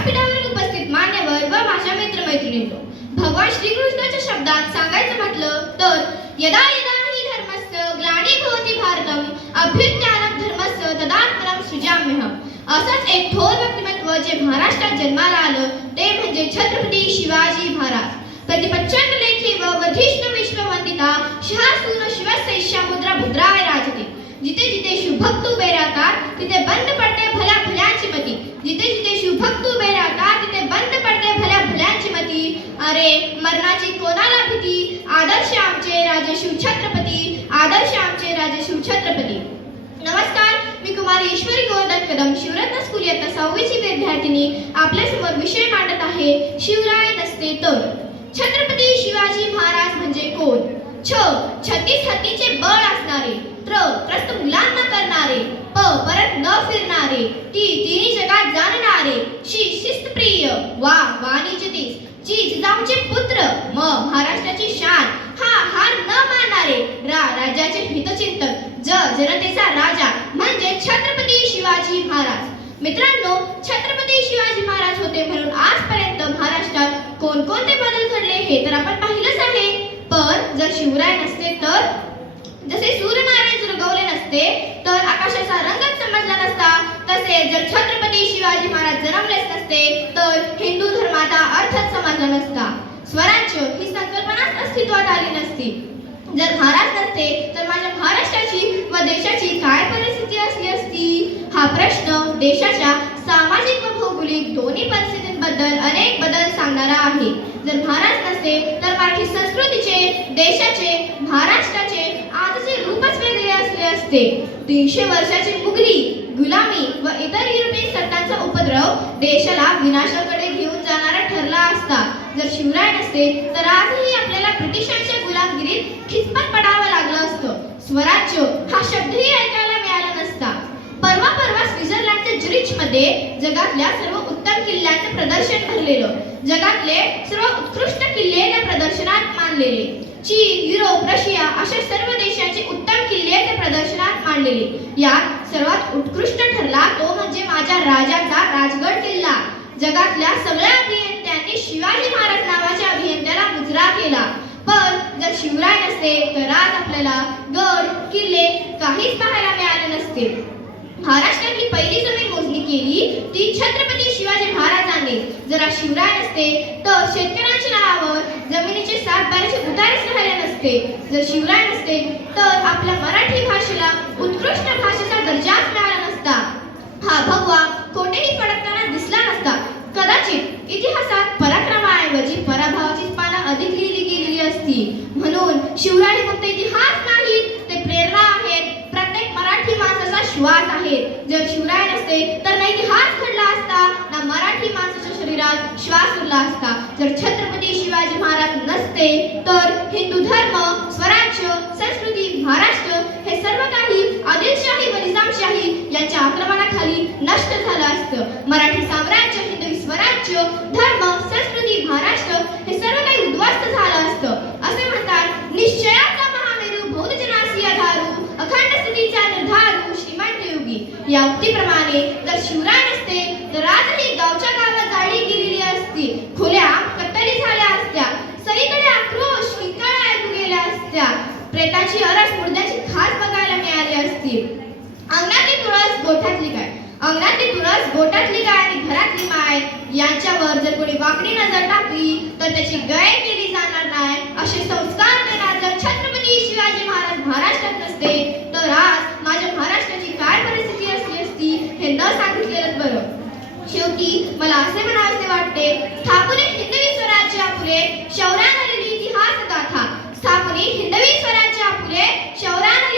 व्यासपीठावर उपस्थित मान्यवर व माझ्या मित्रमैत्रिणींनो, भगवान श्रीकृष्णाच्या शब्दात सांगायचं म्हटलं तर यदा यदा हि धर्मस्य ग्लानिर्भवति भारतम अभ्युत्थानं धर्मस्य तदात्मनं सृजाम्यहम्. असंच एक थोर व्यक्तिमत्व जे महाराष्ट्रात जन्माला आलं ते म्हणजे छत्रपती शिवाजी महाराज. प्रतिपच्चंद लेखी व वर्धिष्णु विश्ववंदिता शासून शिवस्यैषा मुद्रा भद्राय राजते. जिथे जिथे शिवभक्त उभे राहतात तिथे बंद पडते भल्या भल्यांची मती. जिथे जिथे शिवभक्त उभे राहतात तिथे बंद पडते भल्या भल्यांची मती. अरे मरणाची कोणाला भीती, आदर्श आमचे राजे शिवछत्रपती, आदर्श आमचे राजे शिवछत्रपती. नमस्कार, मी कुमारी ईश्वरी गोवर्धन कदम, शिवरत्न स्कूल इयत्ता 6वी ची विद्यार्थिनी आपल्यासमोर विषय मांडत आहे, शिवराय नसते तर. छत्रपती शिवाजी महाराज म्हणजे कोण? छ 36 हत्तीचे बळ असणारे, त्रस्त मुलांना करणारे, परत न फिरणारे, तिन्ही जगात जाणणारे, शिस्तप्रिय, वाणिज्यतीस, जिजाऊंचे पुत्र, महाराष्ट्राची शान, हार न मानणारे, राज्याचे हितचिंतक, जनतेचा राजा म्हणजे छत्रपती शिवाजी महाराज. मित्रांनो, छत्रपती शिवाजी महाराज होते म्हणून आजपर्यंत महाराष्ट्रात कोणकोणते बदल घडले हे तर आपण पाहिलंच आहे. पण जर शिवराय नसते तर, जसे सूर्यनारायण जर उगवले नसते तर आकाशाचा रंगच समजला नसता, तसेच जर छत्रपती शिवाजी महाराज जन्मलेच नसते तर हिंदू धर्माचा अर्थच समजला नसता. स्वराज्य ही संकल्पनाच अस्तित्वात आली नसती. जर महाराज नसते तर माझ्या महाराष्ट्राची व देशाची काय परिस्थिती असली असती? हा प्रश्न देशाच्या सामाजिक व भौगोलिक दोन्ही परिस्थितींबद्दल अनेक बदल सांगणारा आहे. जर महाराज नसते तर मराठी संस्कृतीचे, देशाचे, महाराष्ट्राचे आजचे रूपच वेगळे असले असते. 300 वर्षाची मुघली, गुलामी व इतर युरोपियन सत्तांचा उपद्रव देशाला विनाशाकडे घेऊन जाणारा ठरला असता. जर शिवराय नसते तर आजही आपल्याला ब्रिटिशांच्या गुलामगिरीत खितपत पडावं लागलं असतं. स्वराज्य हा शब्दही ऐकायला मिळाला नसता. परवा स्वित्झर्लंडच्या झुरिच मध्ये जगातल्या सर्व उत्तम किल्ल्यांचं प्रदर्शन भरलेलं. जगातले सर्व उत्कृष्ट किल्ले त्या प्रदर्शनात मांडलेले. चीन, युरोप, रशिया अशा सर्व देशांचे उत्तम किल्ले त्या प्रदर्शनात मांडलेले. यात सर्वात उत्कृष्ट ठरला तो म्हणजे माझ्या राजाचा राजगड किल्ला. जगातल्या सगळ्या अभियंत्यांनी शिवाजी महाराज नावाच्या अभियंत्याला मुजरा केला. पण जर शिवराय नसते तर आज आपल्याला गड, किल्ले काहीच पाहायला मिळाले नसते. महाराष्ट्रातली पहिली जमीन मोजणी केली ती छत्रपती शिवाजी महाराजांनी. जर आज शिवराय नसते तर शेतकऱ्यांच्या नावावर जमिनीचे 7 बाराचे उतारेच राहिले नसते. जर शिवराय नसते तर आपल्या मराठी भाषेला उत्कृष्ट भाषेचा दर्जाच मिळाला नसता. हा भगवा कोठेही फडकताना दिसला नसता. कदाचित इतिहासात पराक्रमाऐवजी पराभवाचीच पानं अधिक लिहिली गेलेली असती. म्हणून शिवराय हे फक्त इतिहास नाहीत, ते प्रेरणा आहेत, प्रत्येक मराठी माणसाचा श्वास आहे. जर शिवराय नसते तर ना इतिहास घडला असता, ना मराठी माणसाच्या शरीरात श्वास उरला असता. जर छत्रपती शिवाजी महाराज नसते तर हिंदू धर्म, स्वराज्य, संस्कृती, महाराष्ट्र हे सर्व काही आदिलशाही व निजामशाही यांच्या आक्रमणाखाली नष्ट झालं असतं. मराठी साम्राज्य, हिंदवी स्वराज्य, धर्म, संस्कृती, महाराष्ट्र हे सर्व काही उद्ध्वस्त झालं असतं. असे म्हणतात, निश्चयाचा महामेरू बहुजनासी आधारू, अखंड स्थितीचा निर्धारू, श्रीमंत योगी. या उक्तीप्रमाणे जर शिवराय नसते तर आजही गावच्या गावात जाळी गेलेली असती, खोल्या कत्तली झाल्या असत्या, सगळीकडे आक्रोश, किंकाळ्या ऐकू गेल्या असत्या, प्रेताची अरस, मुर्द्याची खास बघायला मिळाली असती. अंगणातली तुळस गोठ्यातली काय, अंगणातली तुळस गोठ्यातली काय आणि घरातली माय यांच्यावर जर कोणी वाकडी नजर टाकली तर त्याची गय केली जाणार नाही, असे संस्कार देणार जर छत्रपती शिवाजी महाराज महाराष्ट्रात नसते तर आज माझ्या महाराष्ट्राची काय परिस्थिती असली असती हे न सांगितलेलं बरं. शेवटी मला असे म्हणावेसे वाटते, स्थापने हिंदवी स्वराज्य आपुले, शौर्याने लिहिली इतिहास गाथा. स्थापने हिंदवी स्वराज्य आपुले, शौर्याने